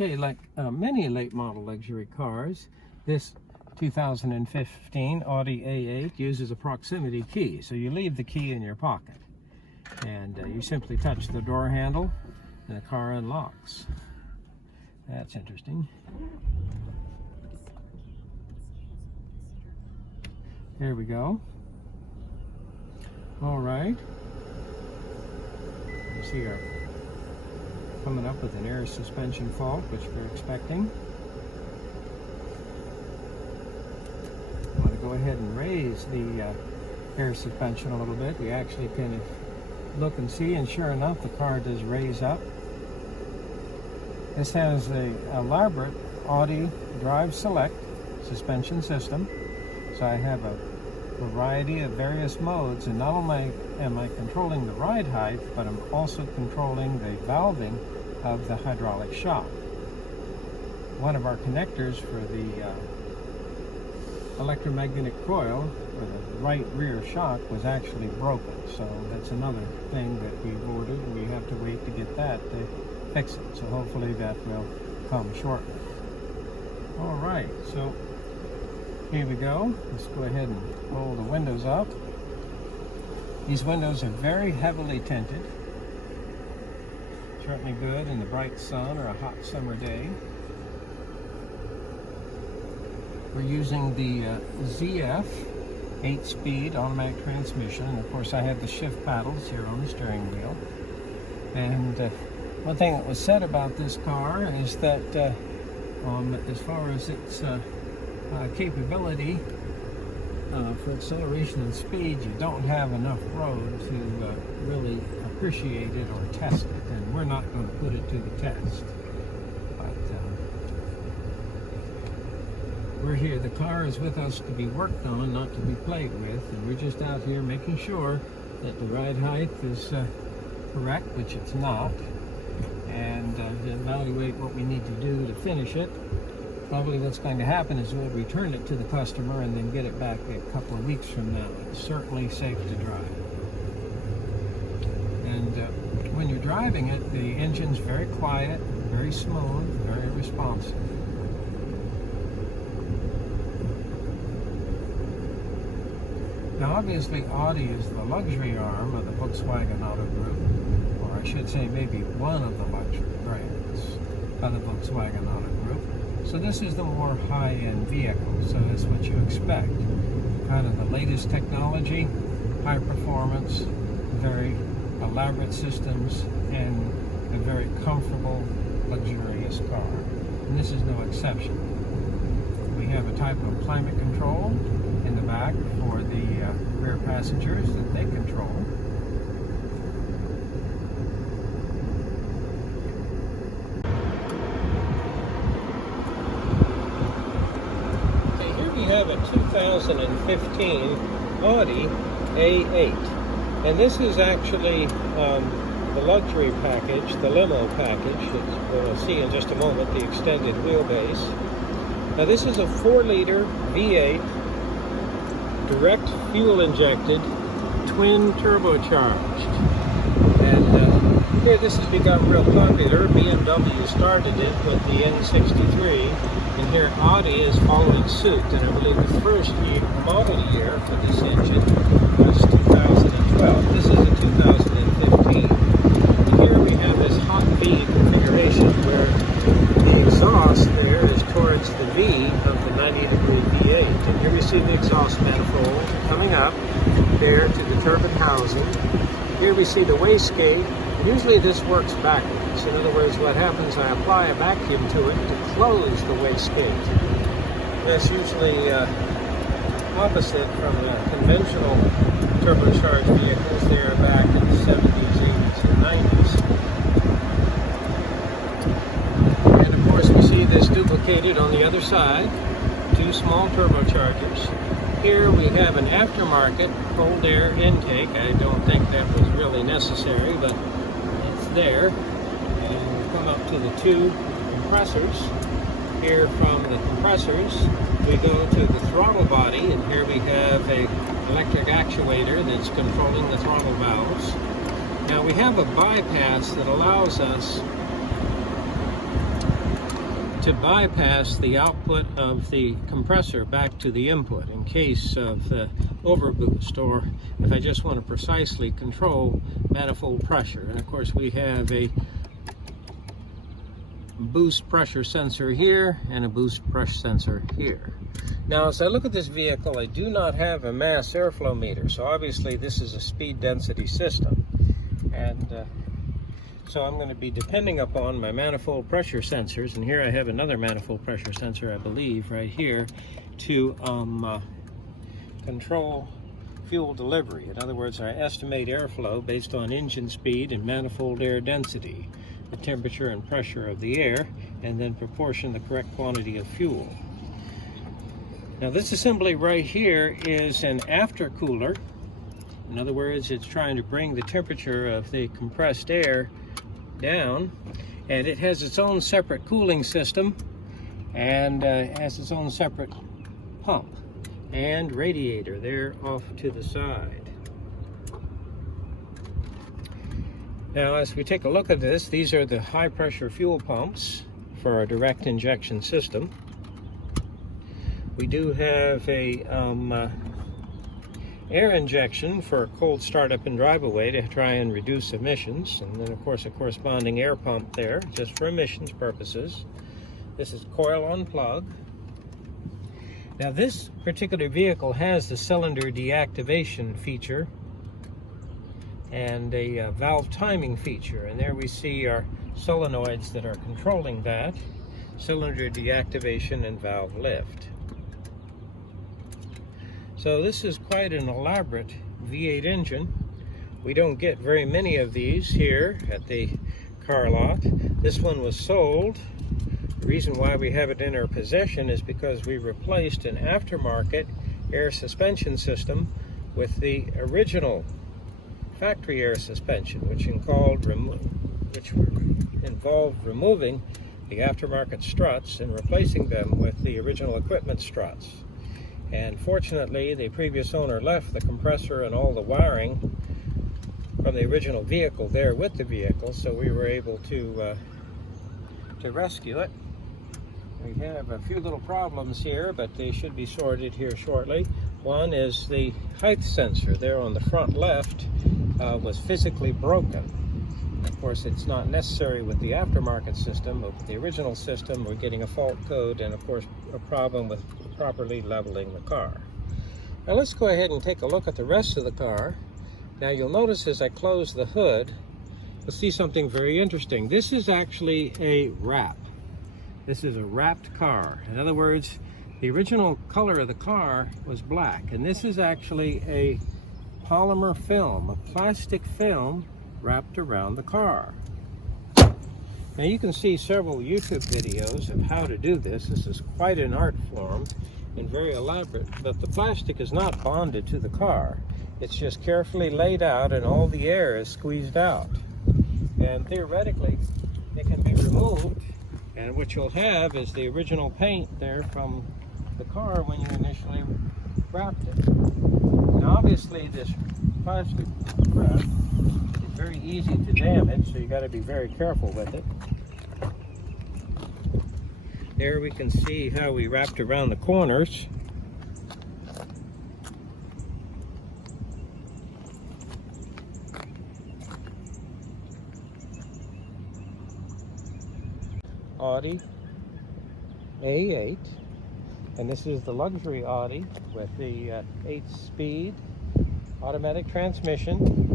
Okay, like many late model luxury cars, this 2015 Audi A8 uses a proximity key. So you leave the key in your pocket and you simply touch the door handle and the car unlocks. That's interesting. There we go. All right. You see our coming up with an air suspension fault, which we're expecting. I want to go ahead and raise the air suspension a little bit. We actually can look and see, and sure enough, the car does raise up. This has an elaborate Audi Drive Select suspension system. So I have a variety of various modes, and not only am I controlling the ride height, but I'm also controlling the valving of the hydraulic shock. One of our connectors for the electromagnetic coil for the right rear shock was actually broken, so that's another thing that we've ordered, and we have to wait to get that to fix it. So hopefully that will come shortly. All right, so here we go. Let's go ahead and roll the windows up. These windows are very heavily tinted. Certainly good in the bright sun or a hot summer day. We're using the ZF 8-speed automatic transmission. And of course I have the shift paddles here on the steering wheel. And one thing that was said about this car is that as far as its capability for acceleration and speed, you don't have enough road to really appreciate it or test it, and we're not going to put it to the test. But we're here. The car is with us to be worked on, not to be played with, and we're just out here making sure that the ride height is correct, which it's not, and evaluate what we need to do to finish it. Probably what's going to happen is we'll return it to the customer and then get it back a couple of weeks from now. It's certainly safe to drive. And when you're driving it, the engine's very quiet, very smooth, very responsive. Now obviously Audi is the luxury arm of the Volkswagen Auto Group, or I should say maybe one of the luxury brands of the Volkswagen Auto Group. So this is the more high-end vehicle, so that's what you expect. Kind of the latest technology, high performance, very elaborate systems, and a very comfortable, luxurious car. And this is no exception. We have a type of climate control in the back for the rear passengers that they control. We have a 2015 Audi A8, and this is actually the luxury package, the limo package. We'll see in just a moment the extended wheelbase. Now this is a 4-liter V8 direct fuel injected twin turbocharged, and here this has become real popular. BMW started it with the N63, and here Audi is following suit, and I believe the first model year for this engine was 2012. This is a 2015. And here we have this hot V configuration where the exhaust there is towards the V of the 90-degree V8. And here we see the exhaust manifold coming up there to the turbine housing. Here we see the wastegate. Usually this works backwards. In other words, what happens, I apply a vacuum to it to close the wastegate. That's usually opposite from conventional turbocharged vehicles. They are back in the 70s, 80s, and 90s. And of course we see this duplicated on the other side. 2 small turbochargers. Here we have an aftermarket cold air intake. I don't think that was really necessary, but there, and we come up to the 2 compressors. Here from the compressors we go to the throttle body, and here we have a electric actuator that's controlling the throttle valves. Now we have a bypass that allows us to bypass the output of the compressor back to the input in case of overboost, or if I just want to precisely control manifold pressure. And of course we have a boost pressure sensor here and a boost pressure sensor here. Now as I look at this vehicle, I do not have a mass airflow meter, so obviously this is a speed density system, and so I'm going to be depending upon my manifold pressure sensors, and here I have another manifold pressure sensor, I believe, right here, to control fuel delivery. In other words, I estimate airflow based on engine speed and manifold air density, the temperature and pressure of the air, and then proportion the correct quantity of fuel. Now this assembly right here is an aftercooler. In other words, it's trying to bring the temperature of the compressed air down, and it has its own separate cooling system, and has its own separate pump and radiator there off to the side. Now as we take a look at this, these are the high pressure fuel pumps for our direct injection system. We do have a air injection for cold startup and drive away to try and reduce emissions, and then of course a corresponding air pump there just for emissions purposes. This is coil on plug. Now this particular vehicle has the cylinder deactivation feature and a valve timing feature, and there we see our solenoids that are controlling that, cylinder deactivation and valve lift. So this is quite an elaborate V8 engine. We don't get very many of these here at the car lot. This one was sold. The reason why we have it in our possession is because we replaced an aftermarket air suspension system with the original factory air suspension, which involved removing the aftermarket struts and replacing them with the original equipment struts. And fortunately, the previous owner left the compressor and all the wiring from the original vehicle there with the vehicle, so we were able to rescue it. We have a few little problems here, but they should be sorted here shortly. One is the height sensor there on the front left was physically broken. Of course, it's not necessary with the aftermarket system, but with the original system, we're getting a fault code and, of course, a problem with properly leveling the car. Now let's go ahead and take a look at the rest of the car. Now you'll notice as I close the hood, you'll see something very interesting. This is actually a wrap. This is a wrapped car. In other words, the original color of the car was black, and this is actually a polymer film, a plastic film wrapped around the car. Now you can see several YouTube videos of how to do this. This is quite an art form and very elaborate, but the plastic is not bonded to the car. It's just carefully laid out and all the air is squeezed out. And theoretically, it can be removed, and what you'll have is the original paint there from the car when you initially wrapped it. Now obviously this plastic wrap is very easy to damage, so you got to be very careful with it. There we can see how we wrapped around the corners. Audi A8, and this is the luxury Audi with the 8-speed automatic transmission.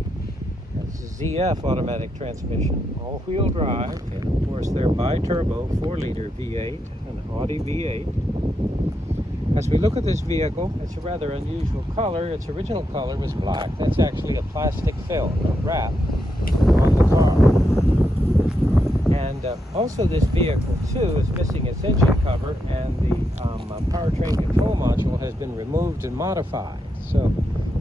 That's a ZF automatic transmission, all-wheel drive, and of course they're bi-turbo 4-liter V8, an Audi V8. As we look at this vehicle, it's a rather unusual color. Its original color was black. That's actually a plastic film, a wrap on the car. And also this vehicle too is missing its engine cover, and the powertrain control module has been removed and modified. So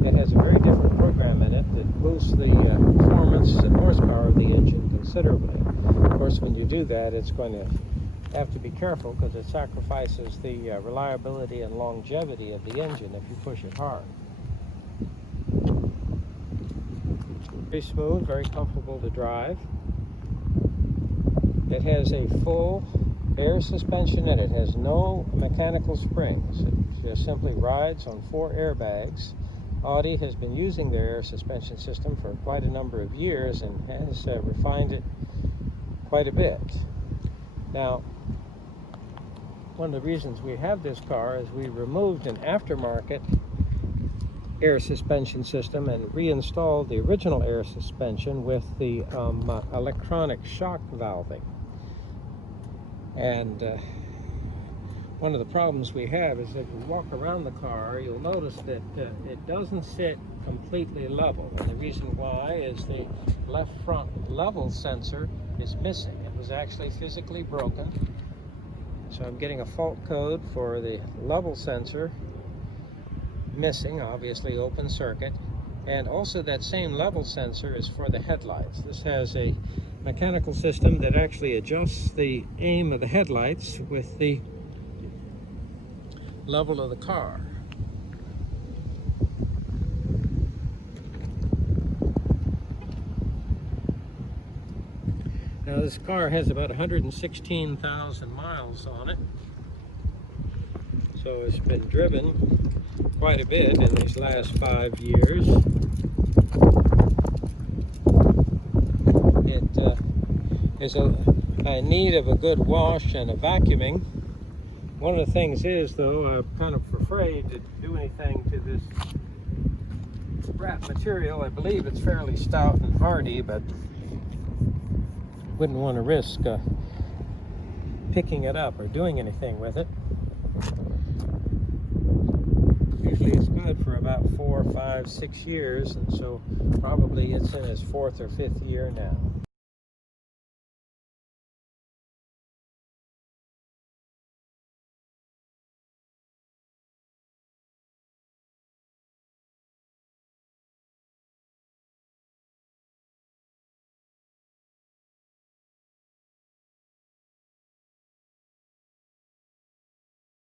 it has a very different program in it that boosts the performance and horsepower of the engine considerably. Of course, when you do that, it's going to have to be careful because it sacrifices the reliability and longevity of the engine if you push it hard. Very smooth, very comfortable to drive. It has a full air suspension in it. It has no mechanical springs. It just simply rides on 4 airbags. Audi has been using their air suspension system for quite a number of years and has refined it quite a bit. Now, one of the reasons we have this car is we removed an aftermarket air suspension system and reinstalled the original air suspension with the electronic shock valving. And one of the problems we have is if you walk around the car, you'll notice that it doesn't sit completely level. And the reason why is the left front level sensor is missing. It was actually physically broken. So I'm getting a fault code for the level sensor missing, obviously open circuit. And also that same level sensor is for the headlights. This has a mechanical system that actually adjusts the aim of the headlights with the level of the car. Now this car has about 116,000 miles on it, so it's been driven quite a bit in these last 5 years. It is in need of a good wash and a vacuuming. One of the things is, though, I'm kind of afraid to do anything to this wrap material. I believe it's fairly stout and hardy, but wouldn't want to risk picking it up or doing anything with it. Usually it's good for about 4, 5, 6 years, and so probably it's in its 4th or 5th year now.